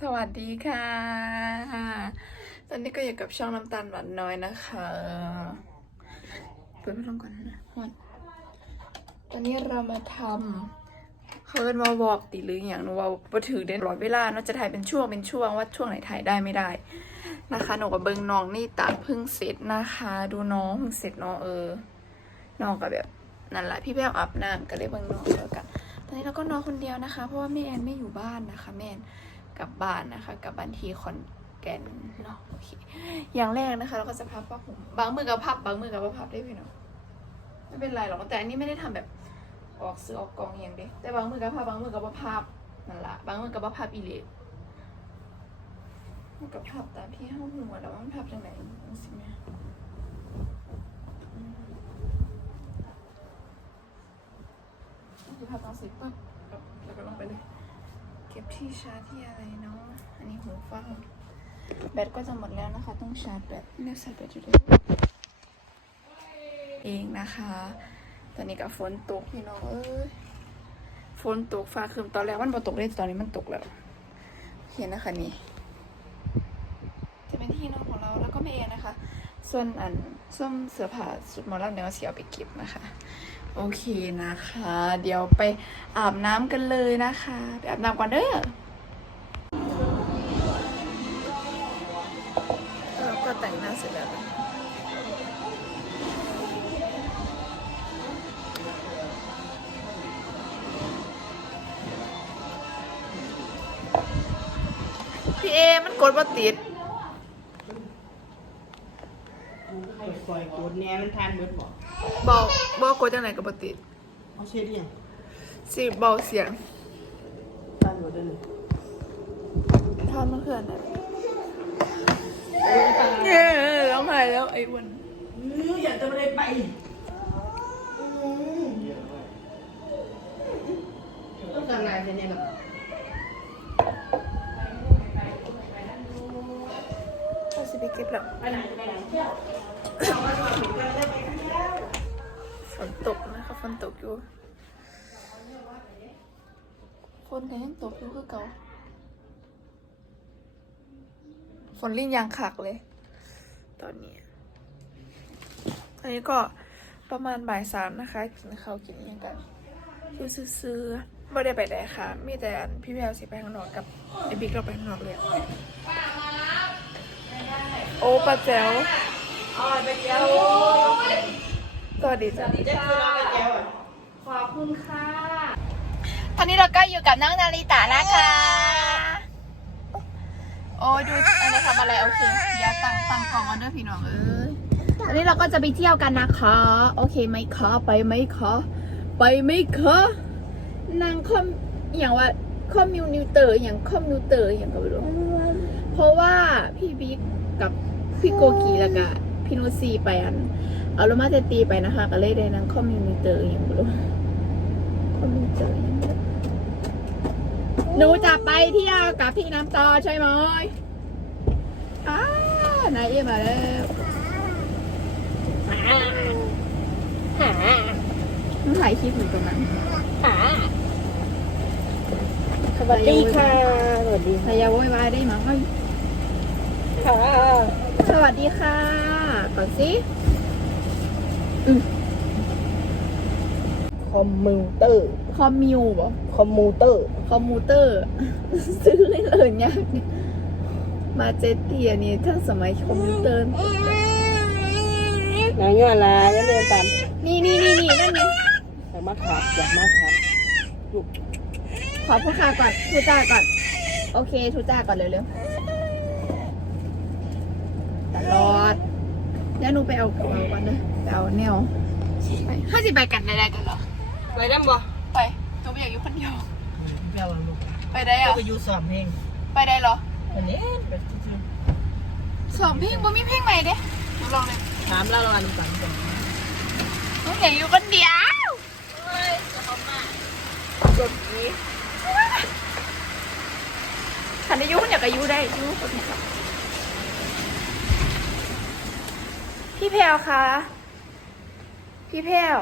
สวัสดีค่ะ ตอนนี้ก็อยู่กับช่องน้ำตาลหวานน้อยนะคะเปิดพัดลมก่อนนะตอนนี้เรามาทำเขาเรียกว่าบอกติหรืออย่างหนูว่าประถือเด่นร้อยเวลาเนาะจะถ่ายเป็นช่วงเป็นช่วงว่าช่วงไหนถ่ายได้ไม่ได้นะคะหนูกับเบิงน้องนี่ตาเพิ่งเสร็จนะคะ ดูน้องเพิ่งเสร็จเนาะเออน้องก็แบบนั่นแหละพี่แพ้วอาบน้ำก็เลยเบิงน้องแล้วกันตอนนี้เราก็นอนคนเดียวนะคะ เพราะว่าแม่แอนไม่อยู่บ้านนะคะ แม่แอน กลับบ้านนะคะกลับบ้านที่ขอนแกนเนาะโอเคอย่างแรกนะคะเราก็จะพับผ้าห่มบางมือก็พับบางมือก็บ่พับได้พี่เนาะไม่เป็นไรหรอกแต่อันนี้ไม่ได้ทำแบบออกซื้อออกกองอย่างเด้แต่บางมือก็พับบางมือก็บ่พับนั่นละบางมือก็บ่พับอีเละมันก็พับตามที่ห้องหัวแล้วมันพับจังไหนจังสิแม่อืมนี่คือพับตอนสิบปั๊บแล้วก็ลงไปเลย ก็บที่ชาร์จที่อะไรเนาะ อันนี้หูฟัง แบตก็จะหมดแล้วนะคะ ต้องชาร์จแบตเนี่ยชาร์จแบตอยู่ด้วยเองนะคะ ตอนนี้กับฝนตกพี่น้องเอ้ย ฝนตกฟ้าคืมตอนแรกมันบ่ตกเลยแต่ตอนนี้มันตกแล้ว เห็นนะคะนี่ จะเป็นที่นอนของเราแล้วก็แม่นะคะ ส่วนอันส้มเสื้อผ้าสุดมอลำเดี๋ยวเสียเอาไปเก็บนะคะ โอเคนะคะ เดี๋ยวไปอาบน้ำกันเลยนะคะ ไปอาบน้ำก่อนเด้อแล้วก็แต่งหน้าเสร็จแล้วพี่เอมันกดว่าติด ปล่อยกูดแหน่มันทานเบิดบอกบอกบอกกดจังไหนกับปติดเอาเช็ดยังสิเบาเสียงทานเบิดได้เลยทานมะเขือนะเนี่ยร้องไห้แล้วไอ้อ้วันอื้ออย่าจะไม่ได้ไปต้องการอะไรใช่ไหมล่ะเรา ไปเก็บแล้วฝนตกนะคะฝนตกอยู่ฝนก็ยังตกอยู่คือเก่าฝนลิ่งยางขักเลย ตอนนี้ตอนนี้ก็ประมาณบ่ายสามนะคะ กินข้าวกินอหยังกันอยู่ซื้อไม่ได้ไปไหนค่ะ มีแต่พี่แพลวสิไปข้างนอกกับไอ้บิ๊กเราไปข้างนอกเลย โอ้ป้าแจ๋วอ๋อไปเจ้าสวัสดีจ้ะจะคือเราไปเจ้าอะขอบคุณค่ะ ตอนนี้เราก็อยู่กับน้องนาริตานะคะ โอ้ยดูอันนี้ทำอะไรโอเคเดี๋ยวตั้งตั้งกล่องกันด้วยพี่น้องเอ้ยตอนนี้เราก็จะไปเที่ยวกันนะคะ โอเคไหมคะไปไหมคะไปไหมคะนางคอมอย่างว่าคอมมิวนิวเตอร์อย่างคอมมิวเตอร์อย่างก็ไม่รู้เพราะว่าพี่บิ๊ก กับพี่โกกีแล้วก็พี่นูซีไปอันเอาลมาเตตีไปนะคะ ก็เลยได้นางคอมมิวนิเตอร์อย่างไม่รู้คอมมิวเตอร์อย่างไม่รู้หนูจะไปเที่ยวกับพี่น้ำต่อใช่ไหมอ้านายเอ็มมาแล้วหนูถ่ายคลิปอยู่ตรงนั้นสวัสดีค่ะสวัสดีพยาโวยวายได้ไหม ค่ะ สวัสดีค่ะก่อนสิคอมมิวเตอร์คอมมิวบ่คอมมูเตอร์คอมมูเตอร์ ซื้อให้เลยเนี่ยากเนี่ยมาเจตเตียนี่ถ้าสมัยคอมพิวเตอร์นายเงี้ยอะไรยังเดินตามนี่นี่นี่นี่นั่นไงอยากมาขับอยากมาขับลูกขอพ่อค้าก่อนทูจ้าก่อน โอเคทูจ้าก่อนเร็วๆ ตลอดแล้วหนูไปเอากระเป๋าก่อนนะไปเอาแนวไปห้าสิบไปกันได้ได้กันเหรอ ไปได้บ่ไปตัวไม่อยากอยู่คนเดียว เปรี้ยวลูกไปได้เหรอไปอยู่สอบเพลงไปได้เหรอวันนี้ไปซื่อสองเพลงบ่มีเพลงใหม่เด้หนูลองเลยๆถามเราอันก่อนก่อนหนูอยากอยู่คนเดียวเฮ้ยจะเขามาจบนี้ขันได้อยุ่คนอยากอายุได้อยุ่คนขับ พี่แพลวคะ พี่แพลว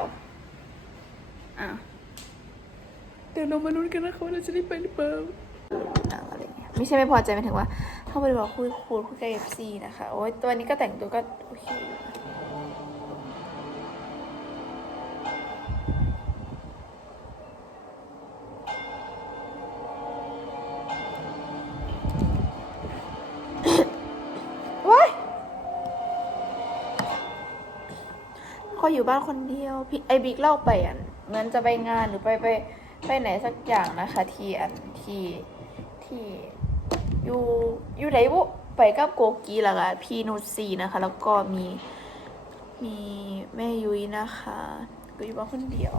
อ้าวเดี๋ยวเรามาลุ้นกันนะคะว่าเราจะได้ไปหรือเปล่าอะไรเงี้ยไม่ใช่ไม่พอใจหมายถึงว่า เขาไปบอกคุยคุยคุยกับเอฟซีนะคะ โอ้ยตัวนี้ก็แต่งตัวก็โอเค เขาอยู่บ้านคนเดียวพี่ไอบิ๊กเล่าไปอะเหมือนจะไปงานหรือไปไปไปไหนสักอย่างนะคะ ที่อันที่ที่อยู่อยู่ไหนบุไปกับโกกีแล้วก็พี่นุชซีนะคะ แล้วก็มีมีแม่ยุ้ยนะคะก็อยู่บ้านคนเดียว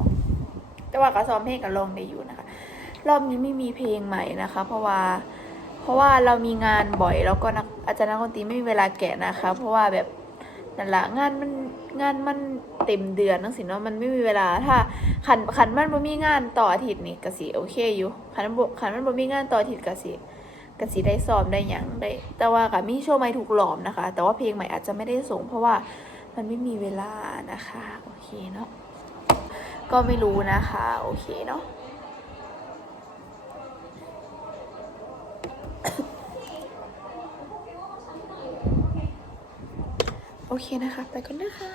แต่ว่าก็ซ้อมเพลงกับลองได้อยู่นะคะ รอบนี้ไม่มีเพลงใหม่นะคะ เพราะว่าเพราะว่าเรามีงานบ่อยแล้วก็นักอาจารย์นักดนตรีไม่มีเวลาแกะนะคะ เพราะว่าแบบ นั่นละงานมันงานมันเต็มเดือนนังสิเนาะมันไม่มีเวลาถ้าขันขันมันบ่มีงานต่ออาทิตย์นี่กสิโอเคอยู่ขันบ่ขันมันบ่มีงานต่ออาทิตย์กสิกสิได้ซ้อมได้หยังได้ แต่ว่าก็มีโชว์ใหม่ถูกหลอมนะคะ แต่ว่าเพลงใหม่อาจจะไม่ได้ส่ง เพราะว่ามันไม่มีเวลานะคะ โอเคเนาะก็ไม่รู้นะคะ โอเคเนาะ อเคนะคะ ไปก่อนนะคะ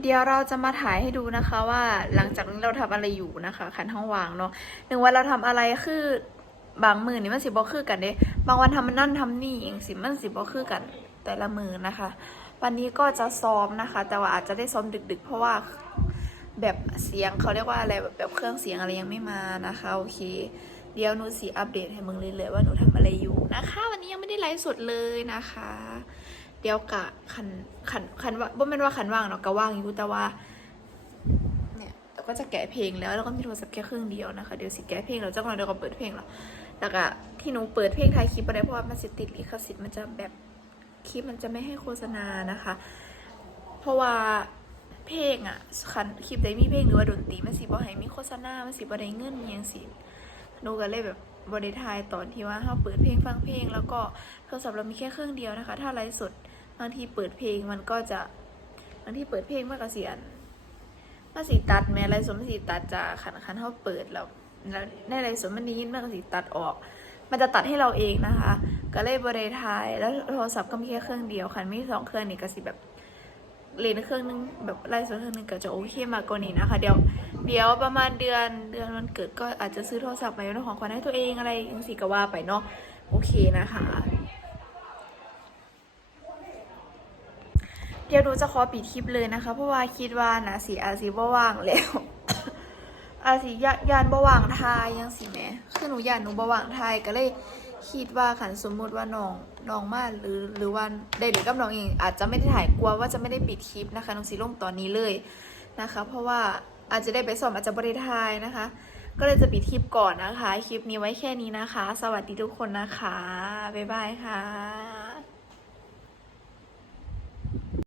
เดี๋ยวเราจะมาถ่ายให้ดูนะคะว่าหลังจากนี้เราทำอะไรอยู่นะคะขันห้องวางเนาะหนึ่งวันเราทำอะไรคือบางมือนี่มันสิบ่คือกันเด้บางวันทำมันนั่นทำนี่เองสิมันสิบ่คือกันแต่ละมือนะคะ วันนี้ก็จะซ้อมนะคะ แต่ว่าอาจจะได้ซ้อมดึก ๆ เพราะว่าแบบเสียงเขาเรียกว่าอะไรแบบเครื่องเสียงอะไรยังไม่มานะคะโอเคเดี๋ยวหนูสีอัปเดตให้มึงเรื่อยๆว่าหนูทำอะไรอยู่นะคะ วันนี้ยังไม่ได้ไลฟ์สดเลยนะคะ เดี๋ยวกะขันขันขันว่าบ่แม่นว่าขันว่างเนาะก็ว่างอยู่แต่ว่า เนี่ยเราก็จะแกะเพลงแล้วแล้วก็มีโทรศัพท์แค่เครื่องเดียวนะคะเดี๋ยวสิแกะเพลงแล้วเจ้าของเดี๋ยวก็เปิดเพลงแล้วแล้วก็ที่หนูเปิดเพลงท้ายคลิปไปได้เพราะว่ามันสิติดลิขสิทธิ์มันจะแบบคลิปมันจะไม่ให้โฆษณานะคะ เพราะว่าเพลงอะคันคลิปใดมีเพลงหรือว่าดนตรีมันสิบ่ให้มีโฆษณามันสิบ่ได้เงินยังสิหนูก็เลยแบบ บริทายตอนที่ว่าเราเปิดเพลงฟังเพลง แล้วก็โทรศัพท์เรามีแค่เครื่องเดียวนะคะ ถ้าไลฟ์สดบางทีเปิดเพลงมันก็จะบางทีเปิดเพลงมันก็เสียนมันสีตัดแม้ไรสมมันสีตัดจากขันขันเขาเปิดแล้วแล้วในไรสมมันนี้ยินมันก็สีตัดออก มันจะตัดให้เราเองนะคะ ก็เลยบริทายแล้วโทรศัพท์ก็มีแค่เครื่องเดียวคันมีสองเครื่องนี่ก็สิแบบเลนเครื่องนึงแบบไล่สดเครื่องนึงก็จะโอเคมากกว่านี้นะคะ เดี๋ยว เดี๋ยวประมาณเดือนเดือนวันเกิดก็อาจจะซื้อโทรศัพท์ไปเป็นของขวัญให้ตัวเองอะไรอย่างสิก็ว่าไปเนาะโอเคนะคะ เดี๋ยวหนูจะขอปิดคลิปเลยนะคะ เพราะว่าคิดว่านะสีอาสีบ่ว่างแล้วอาสียายานบ่ว่างทายยังสิแม่คือหนูยานหนูบ่ว่างทายก็เลยคิดว่าขันสมมุติว่าน้องน้องมาหรือหรือว่าได้หรือกับน้องเองอาจจะไม่ได้ถ่ายกลัวว่าจะไม่ได้ปิดคลิปนะคะน้องสีลงตอนนี้เลยนะคะ เพราะว่า อาจจะได้ไปสอบอาจจะบริทายนะคะ ก็เลยจะปิดคลิปก่อนนะคะ คลิปนี้ไว้แค่นี้นะคะ สวัสดีทุกคนนะคะ บ๊ายบายค่ะ